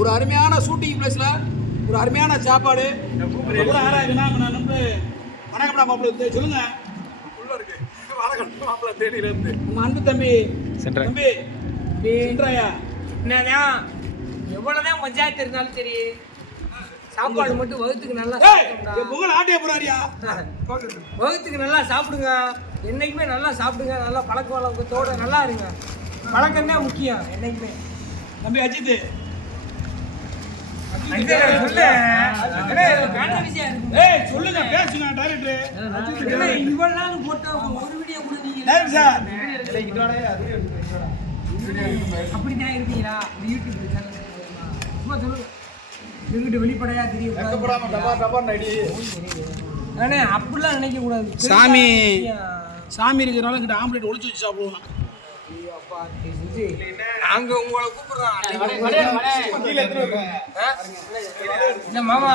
ஒரு அருமையான ஷூட்டிங் பிளேஸ்ல ஒரு அருமையான சாப்பாடு. நம்ம நான் நம்ம வணக்கம்டா மாப்பிள்ளை சொல்லுங்க. உள்ள இருக்கு. வணக்கம் மாப்பிள்ள தேனியில இருந்து. நம்ம அன்பு தம்பி. தம்பி சென்றாயா? என்னதான் எவ்வளவுதான் பஞ்சாயத்து இருந்தாலும் சரி சாப்பாடு மட்டும் வகுத்துக்கு நல்லா பொங்கல் ஆட்டிய போறாரியா? வகுத்துக்கு நல்லா சாப்பிடுங்க. என்னைக்குமே நல்லா சாப்பிடுங்க. நல்லா பழக்க வழக்கத்தோட நல்லா இருங்க. பழக்கம் தான் முக்கியம் என்னைக்குமே. தம்பி அஜித் சொல்லுங்க பேசுங்க டைரக்டர் என்ன இவ்வளவு நாள் போட்ட ஒரு வீடியோ கூட நீங்க டைரக்டர் சார் அப்படிதான் இருப்பீங்களா யூடியூப் சேனல் சும்மா சொல்லுங்க எங்கிட்ட வெளிப்படையா தெரியும் டப்பா டப்பா நடி அண்ணே அப்படிலாம் நினைக்க கூடாது சாமி. சாமி இருக்கிறனால இங்கிட்ட ஆம்லெட் ஒழிச்சு வச்சு சாப்பிடுவோம் நாங்க உங்களை கூப்பிடுறோம் மாமா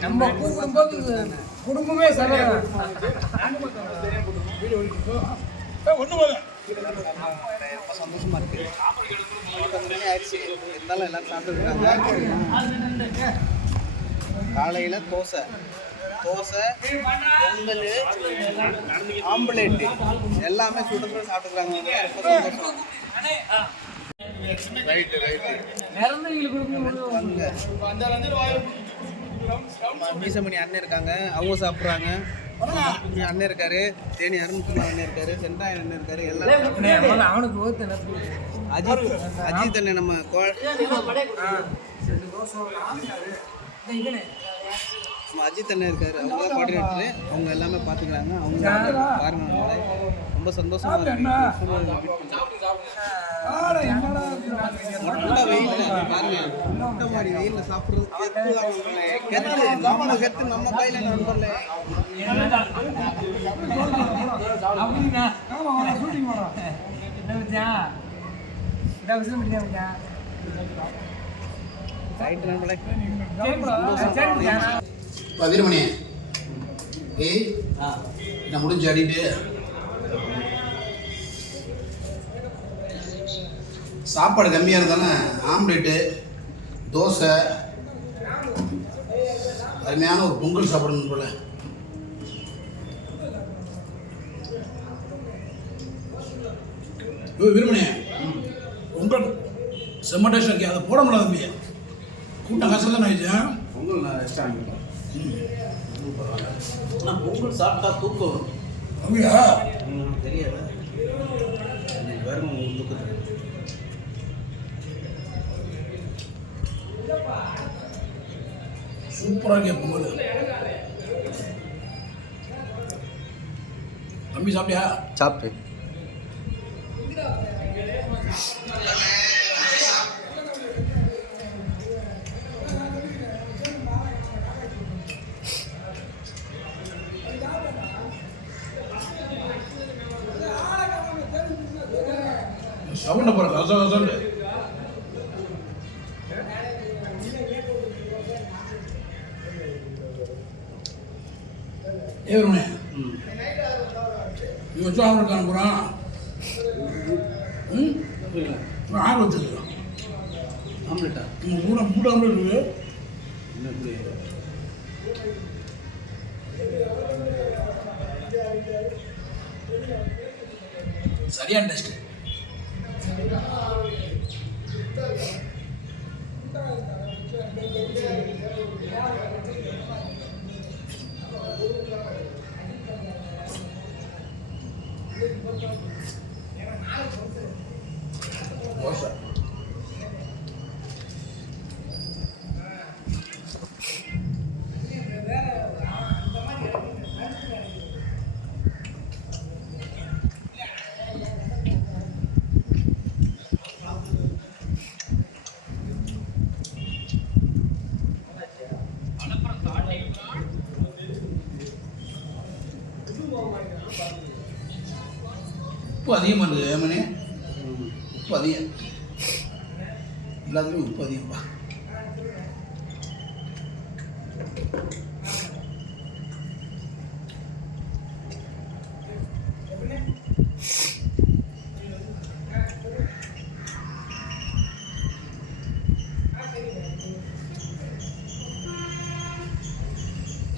நம்ம கூப்பிடும்போது குடும்பமே சகோதரன் ஒண்ணு போதும். சந்தோஷமா இருக்கு ஆயிடுச்சு இருந்தாலும் எல்லாரும் சாப்பிட்டுருக்காங்க காலையில தோசை. தோசை பொங்கல் ஆம்புலேட்டு எல்லாமே சுட சுட சாப்பிட்டுக்கிறாங்க கொடுக்கும்போது பாருங்க. மீசமணி அண்ணன் இருக்காங்க. அவங்க சாப்பிட்றாங்க. அண்ணன் இருக்காரு. தேனி அருண்குமார் அண்ணன் இருக்காரு. சென்றாயன் அண்ணன் இருக்காரு. எல்லாரும் அவனுக்கு அஜித் அஜித் அண்ணன் நம்ம நம்ம அஜித் அண்ணன் இருக்காரு. அவங்க தான் கோஆர்டினேட்டரு அவங்க எல்லாமே பார்த்துக்கிறாங்க. அவங்க பாருங்க அவங்கள. ரொம்ப சந்தோஷமா இருக்கு. வெயில்ல பாருங்க. மொட்டை மாடி வெயில்ல சாப்பிடுறது கெத்து நம்ம கெத்து நம்ம கையில நண்பர்ல என்ன பத்தியா பத்தியா ரைட் நண்பர்களே பத்தியா வீரமணி ஏய் நான் முடிஞ்சு ஆடிட்டு? சாப்பாடு கம்மியாக இருந்தானே ஆம்லேட்டு தோசை அருமையான ஒரு பொங்கல் சாப்பிடணும் போல. வீரமணி பொங்கல் செம்ம டேஸ்ட் இருக்கே. அதை போட முடியல தம்பி. கூட்டம் கஷ்டம் தான் ஆயிடுச்சு பொங்கல் நான் ரெஸ்ட் ஆனால் பொங்கல் சாப்பிட்டா தூக்கம் வரும். அப்படியா? தெரியாது? வரும் உங்களுக்கு சூப்பராக பொங்கல். தம்பி சாப்பிட்டியா? சாப்பிட்டு சவுண்ட போற கச கசண்டு ஏவருமே நீ வச்சு ஆர்டர் ம்? ஆர்டர் வச்சிருக்கான். ஆம்லெட்டா? மூட மூட ஆம்லேட் இருக்கு. இன்னும் இப்படி சரியான டெஸ்ட் உப்பு அதிகமாக இருக்குது ஏமனே உப்பு அதிகம். எல்லாத்துலேயும் உப்பு அதிகம்பா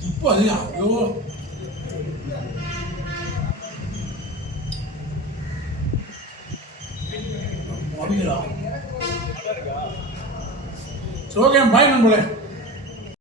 உப்பு அதிகம். ஐயோ. அப்படிங்களா? சரி ஓகே பாய் நம்மளே